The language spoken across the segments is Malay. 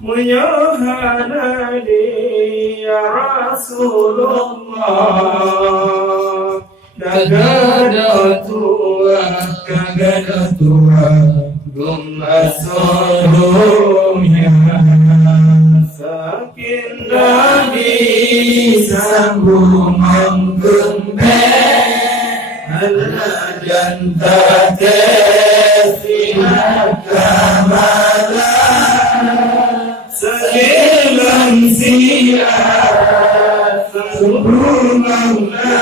Muyahanani ya Rasulullah, kagada tua gumma sohumnya sakin Nabi sambung menggembé Allah janta tesina kamala sehilang siap sambung menggembé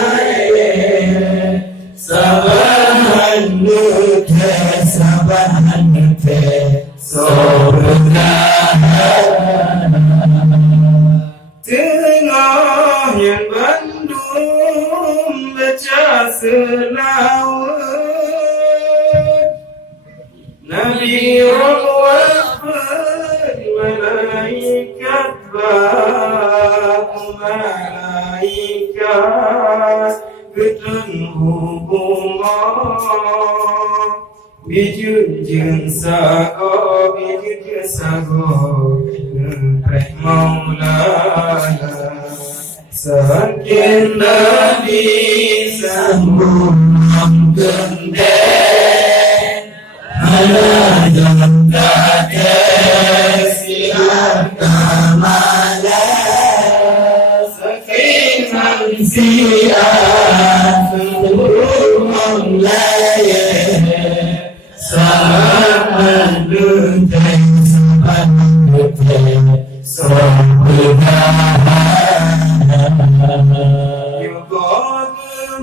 sabahan nute sobrahan tengah yang Bandung baca selawat Nabi wafat malaikat malaikat getun hubungan bijun sago bijun sago nempeh maulana sakin Nabi sambung menggende ala janda siap kamala sakin siap sambung menglaya sahabat dunteng sahabat dunteng Yukot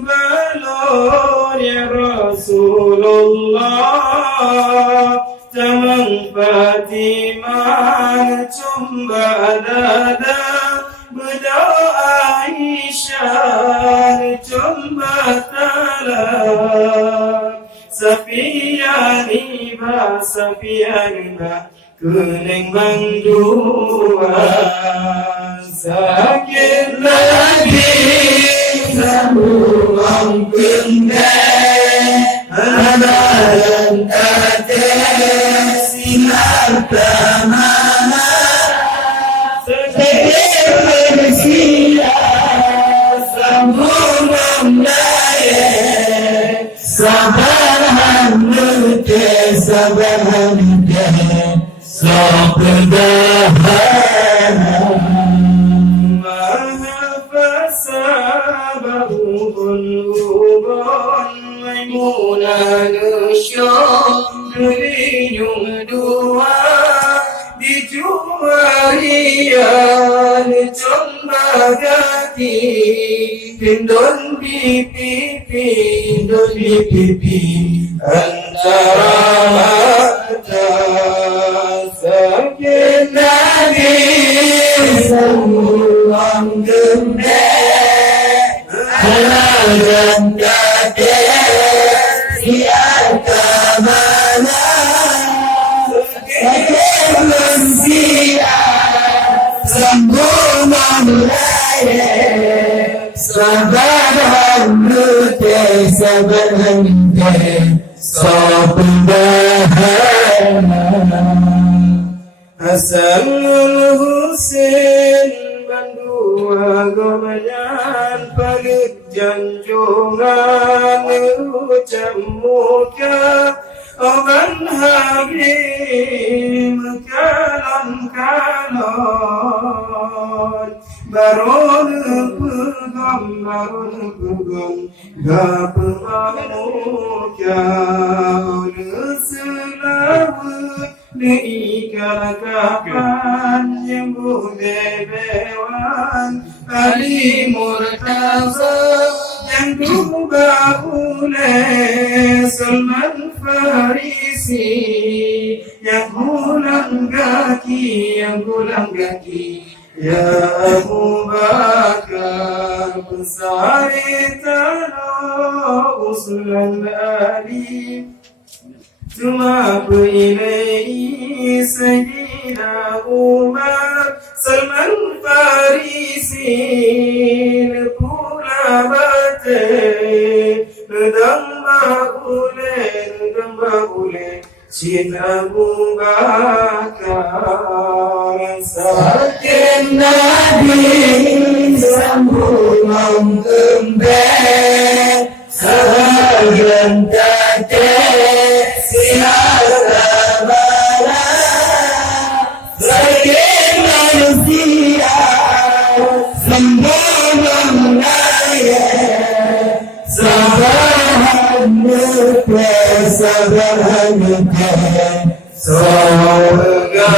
balon ya Rasulullah Tamang Fatimah Cumba dada Berdoa Aisyah Cumba talak Safiani ba kuning mendua sakit lagi sambung kende ada yang kate sinar tamana sakit lagi sambung mendaya sabaran nute sabaran nute sopedahan mahafasabahun ubon Maimunah nusyuk Nulinyum dua dijuarian Cumbagati Pindon pipi antara mata sakin Nabi sambung gembé ala janda siap kamala sakin siap sambung menglaya sabaran nute sabaran nute sopedahan Hasanul Husain bandua gomanyan palit janjungan ucap muka oban habib kalon barun pegam gap muka selalu diikat-kapan yang bebewan Ali Murtaza yang tuba oleh Salman Farisi yang gulang kaki ya Abu Bakar besari tanah usulan Ali Cuma pilih Sayyidina Umar Salman Farisi Pula bate Nedang ba ule Cinta Abu Bakar Sakin Nabi Sambung menggembel Sebagian kakek siasa barat Sakin manusia Sembung menayat Sabahan sabahan surga